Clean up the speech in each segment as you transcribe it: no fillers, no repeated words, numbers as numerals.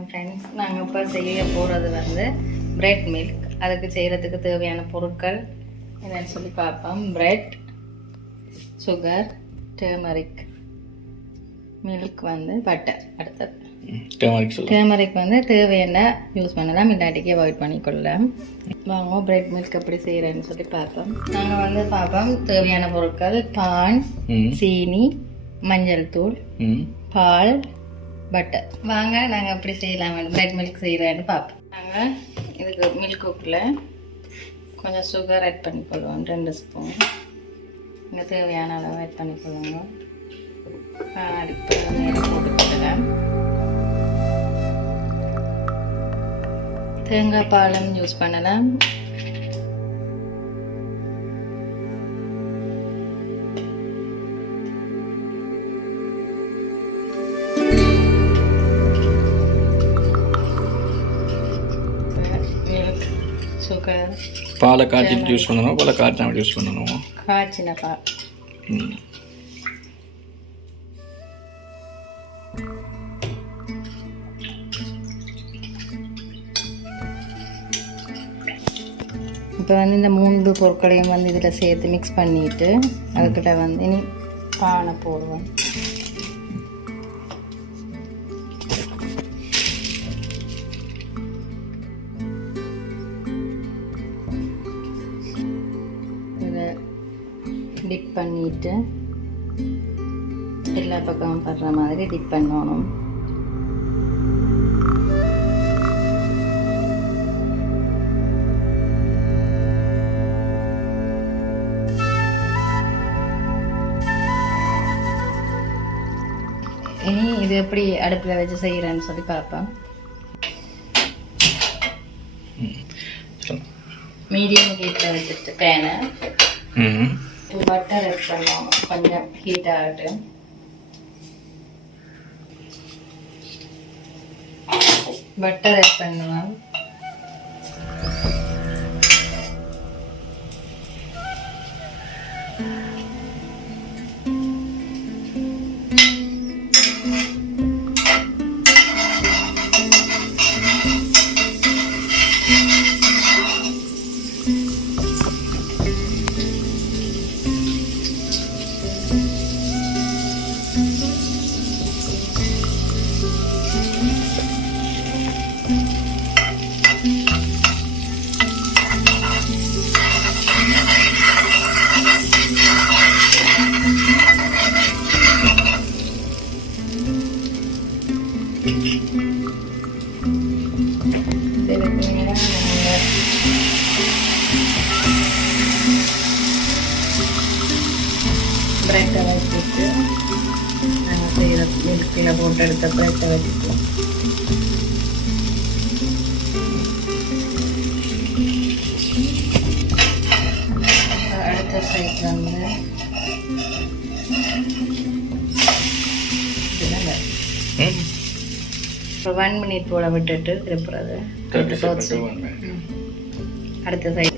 வணக்கம் ஃப்ரெண்ட்ஸ். நாங்கள் இப்போ செய்ய போகிறது வந்து பிரெட் மில்க். அதுக்கு செய்கிறதுக்கு தேவையான பொருட்கள் என்னென்னு சொல்லி பார்ப்போம். பிரெட், சுகர், டர்மரிக், மில்க் வந்து பட்டர். அடுத்தது டர்மரிக் வந்து தேவையான யூஸ் பண்ணலாம், இல்லாட்டிக்கு அவாய்ட் பண்ணிக்கொள்ளலாம். வாங்க பிரெட் மில்க் எப்படி செய்கிறேன்னு சொல்லி பார்ப்போம். நாங்கள் வந்து பார்ப்போம் தேவையான பொருட்கள்: பால், சீனி, மஞ்சள் தூள், பால், பட்டர். வாங்க நாங்கள் எப்படி செய்யலாம், பிரெட் மில்க் செய்கிறேன்னு பார்ப்போம். நாங்கள் இதுக்கு மில்க் குக்கில் கொஞ்சம் சுகர் ஆட் பண்ணிக்கொள்வோம், 2 ஸ்பூன். இங்கே தேவையான அளவு ஆட் பண்ணிக்கொள்ளுங்க. அடுப்பு மேலே போட்டுக்கலாம். தேங்காய் பாலும் யூஸ் பண்ணலாம். சுகர், பாலை காய்ச்சிட்டு யூஸ் பண்ணணும், பாலை காய்ச்சாம யூஸ் பண்ணணும். காய்ச்சின பால். இப்போ வந்து இந்த 3 பொருட்களையும் வந்து இதில் சேர்த்து மிக்ஸ் பண்ணிட்டு அதுக்கிட்ட வந்து இனி பானை போடுவோம். டிப் பண்ணிட்டு எல்லா பக்கமும் படுற மாதிரி டிப் பண்ணணும். இனி இது எப்படி அடுப்பில் வச்சு செய்கிறேன்னு சொல்லி பார்ப்பேன். மீடியம் ஹீட்டில் வச்சுட்டு பேனை பட்டர் ஆட் பண்ணுவோம். கொஞ்சம் ஹீட் ஆகட்டும். பட்டர் ஆட் பண்ணுவோம். பிரெட்டை வச்சுட்டு நாங்கள் செய்கிற மில்கில் போட்டு எடுத்த பிரெட்டை வச்சுக்குவோம். அடுத்த சைட் வந்து இப்போ 1 மினிட் போல் விட்டுட்டு திருப்புறது. அடுத்த சைட்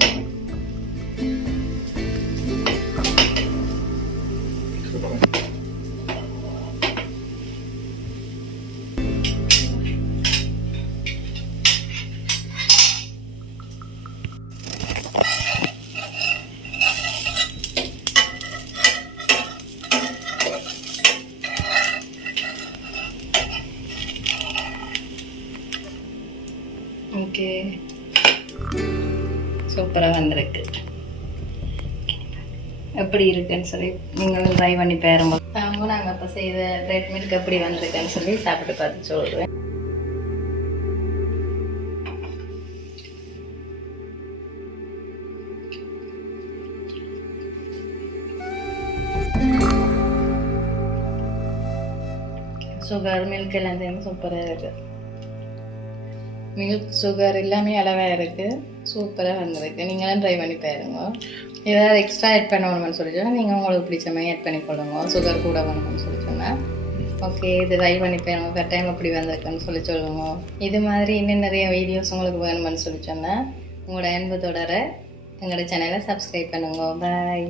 ஓகே, சூப்பராக வந்திருக்கு. எப்படி இருக்குன்னு சொல்லி நீங்களும் ட்ரை பண்ணி பாருங்க. நாங்கள் இப்போ செய்த பிரெட் மில்க் எப்படி வந்திருக்குன்னு சொல்லி சாப்பிட்டு பார்த்து சொல்லுவேன். சுகர் மில்க் எல்லாம் சூப்பராக இருக்குது. மில்க் சுகர் எல்லாமே அளவாக இருக்குது, சூப்பராக வந்திருக்கு. நீங்களும் ட்ரை பண்ணி பாருங்க. ஏதாவது எக்ஸ்ட்ரா ஆட் பண்ணணும்னு சொல்லி சொன்னால் நீங்கள் உங்களுக்கு பிடிச்ச மாதிரி ஆட் பண்ணி கொள்ளுங்க. சுகர் கூட வேணும்னு சொல்லி சொன்னால் ஓகே, இது ட்ரை பண்ணி பாருங்க. கரெக்டாக எப்படி வந்திருக்குன்னு சொல்லி சொல்லுங்க. இது மாதிரி இன்னும் நிறைய வீடியோஸ் உங்களுக்கு வேணும்னு சொல்லி சொன்னால் உங்களோட அன்பு தொடர எங்களோட சேனலை சப்ஸ்கிரைப் பண்ணுங்க. பாய்.